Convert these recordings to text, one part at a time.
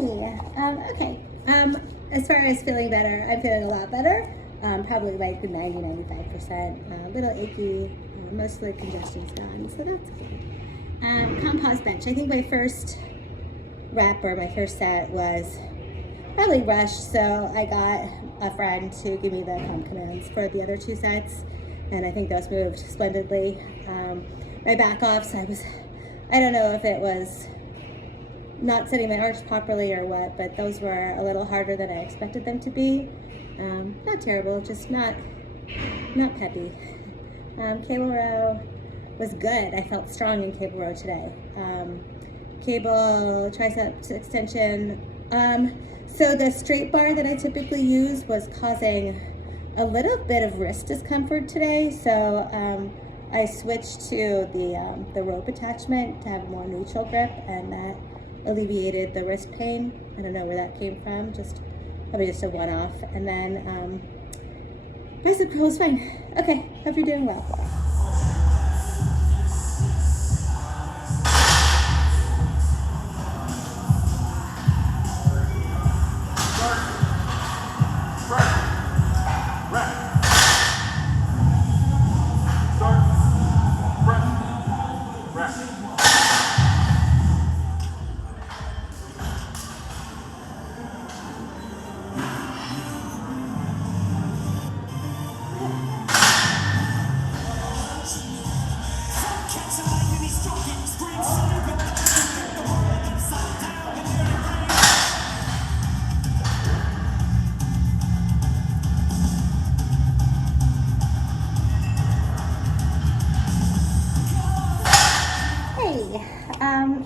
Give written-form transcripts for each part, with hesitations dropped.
Okay. As far as feeling better, I'm feeling a lot better. Probably like 90-95%. A little achy. Most of the congestion's gone, so that's good. Compost bench. I think my first rep or my first set was probably rushed, so I got a friend to give me the commands for the other two sets, and I think those moved splendidly. My back offs, I don't know if it was not setting my arch properly or what, but those were a little harder than I expected them to be. Not terrible, just not peppy. Cable row was good. I felt strong in cable row today. Cable tricep extension. So the straight bar that I typically use was causing a little bit of wrist discomfort today, so I switched to the rope attachment to have a more neutral grip, and that alleviated the wrist pain. I don't know where that came from, probably just a one-off. And then bicep curl is fine. Okay, hope you're doing well.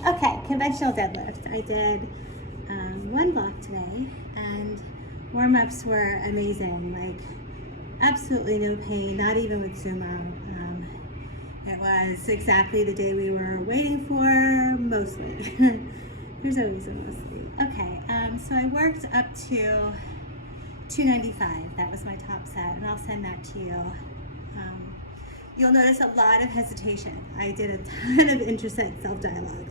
Okay, conventional deadlift. I did one block today, and warm-ups were amazing. Like, absolutely no pain, not even with sumo. It was exactly the day we were waiting for, mostly. There's always a mostly. Okay, so I worked up to 295. That was my top set, and I'll send that to you. You'll notice a lot of hesitation. I did a ton of intraset self-dialogue,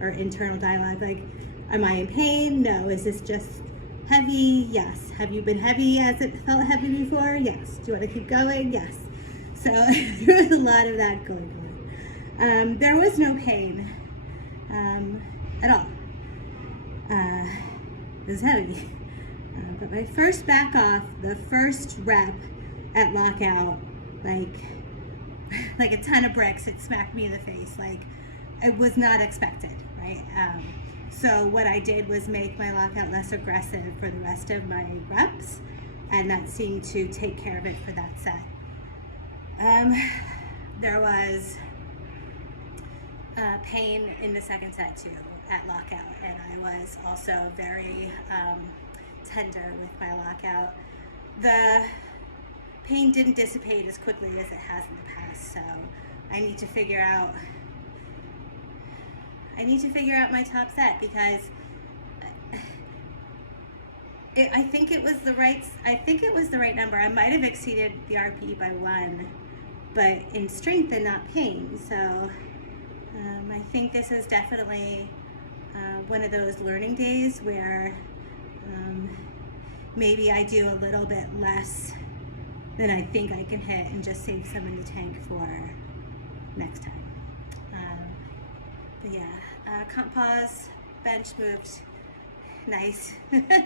or internal dialogue, like, am I in pain? No. Is this just heavy? Yes. Have you been heavy as it felt heavy before? Yes. Do you want to keep going? Yes. So there was a lot of that going on. There was no pain at all. It was heavy. But my first back off, the first rep at lockout, like a ton of bricks, it smacked me in the face. Like, it was not expected, right? So what I did was make my lockout less aggressive for the rest of my reps, and that seemed to take care of it for that set. There was pain in the second set too at lockout, and I was also very tender with my lockout. The pain didn't dissipate as quickly as it has in the past, so I need to figure out my top set, because I think it was the right number. I might have exceeded the RPE by 1, but in strength and not pain. So I think this is definitely one of those learning days where maybe I do a little bit less than I think I can hit and just save some in the tank for next time. But yeah, comp pause, bench moved nice. The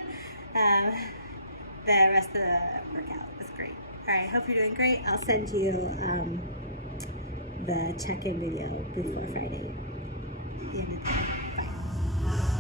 rest of the workout was great. All right, hope you're doing great. I'll send you the check-in video before Friday. The end of the day. Bye.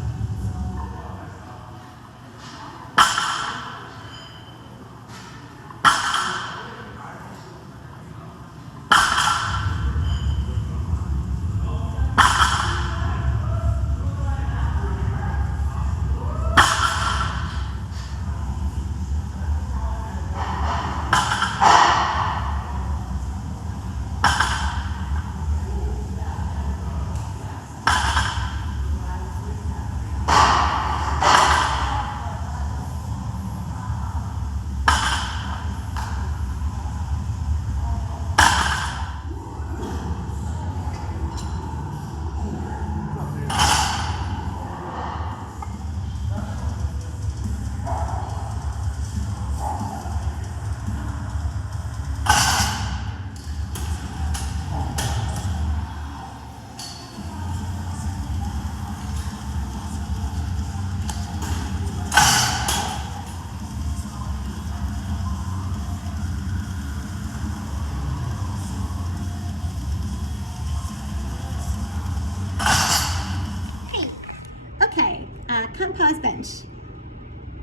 Come pause bench.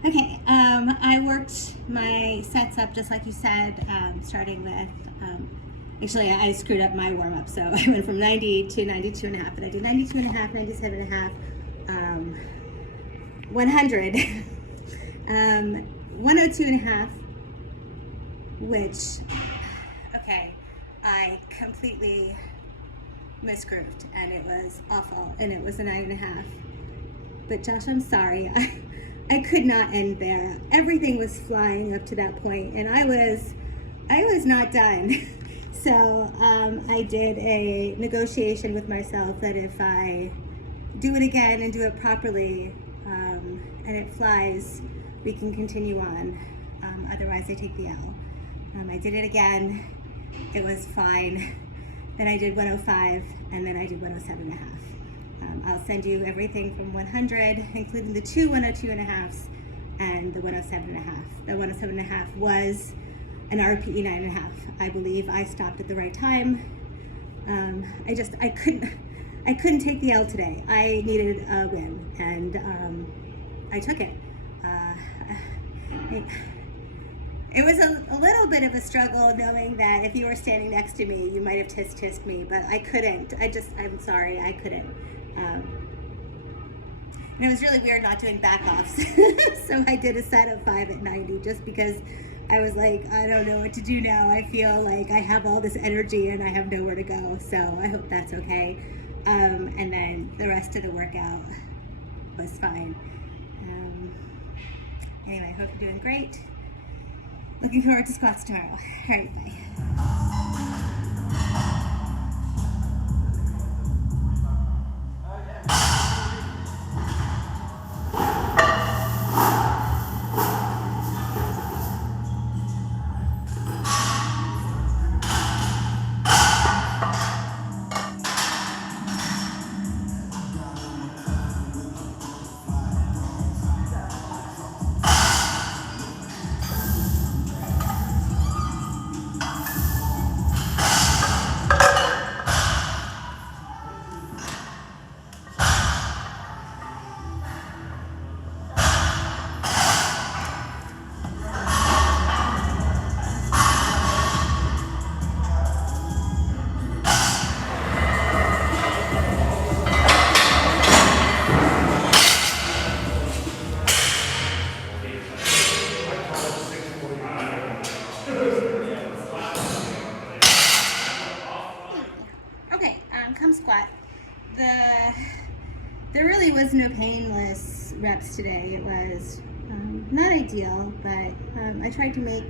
Okay, I worked my sets up just like you said, starting with, actually I screwed up my warm up, so I went from 90 to 92 and a half, but I did 92 and a half, 97 and a half, 100, 102 and a half, which, okay, I completely misgrooved and it was awful and it was a 9.5. But Josh, I'm sorry, I could not end there. Everything was flying up to that point and I was not done. So I did a negotiation with myself that if I do it again and do it properly and it flies, we can continue on. Otherwise I take the L. I did it again, it was fine. Then I did 105 and then I did 107 and a half. I'll send you everything from 100, including the two 102 and a halves and the 107 and a half. The 107 and a half was an RPE 9 and a half. I believe I stopped at the right time. I couldn't take the L today. I needed a win and I took it. It was a little bit of a struggle knowing that if you were standing next to me, you might have tisk me, but I couldn't. I'm sorry, I couldn't. And it was really weird not doing back-offs. So I did a set of 5 at 90 just because I was like, I don't know what to do now. I feel like I have all this energy and I have nowhere to go. So I hope that's okay. And then the rest of the workout was fine. Anyway, I hope you're doing great. Looking forward to squats tomorrow. All right, bye. Come squat. There really was no painless reps today. It was not ideal, but I tried to make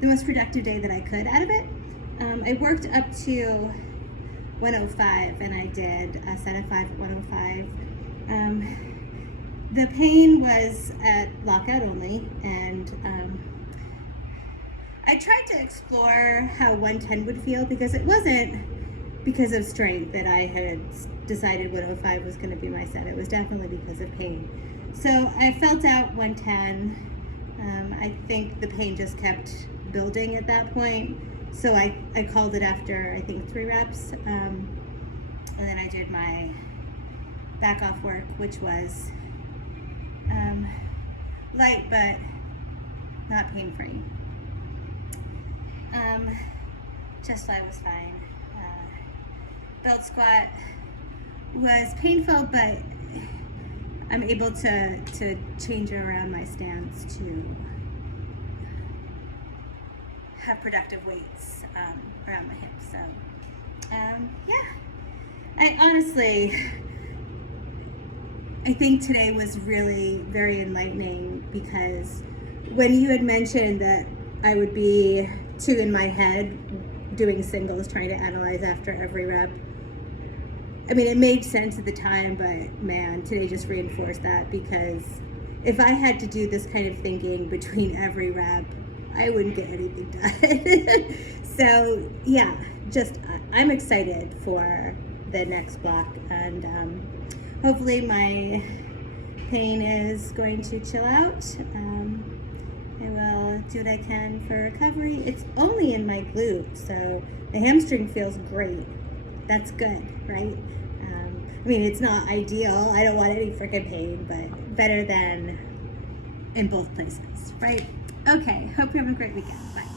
the most productive day that I could out of it. I worked up to 105 and I did a set of 5 at 105. The pain was at lockout only, and I tried to explore how 110 would feel because it wasn't because of strength that I had decided 105 was going to be my set. It was definitely because of pain. So I felt out 110. I think the pain just kept building at that point. So I called it after, I think, 3 reps. And then I did my back off work, which was light but not pain-free. Chest fly was fine. Belt squat was painful, but I'm able to change around my stance to have productive weights around my hips. So, yeah. I think today was really very enlightening because when you had mentioned that I would be too in my head doing singles, trying to analyze after every rep, I mean, it made sense at the time, but man, today just reinforced that because if I had to do this kind of thinking between every rep, I wouldn't get anything done. So yeah, I'm excited for the next block, and hopefully my pain is going to chill out. I will do what I can for recovery. It's only in my glute, so the hamstring feels great. That's good, right? I mean, it's not ideal. I don't want any freaking pain, but better than in both places, right? Okay, hope you have a great weekend. Bye.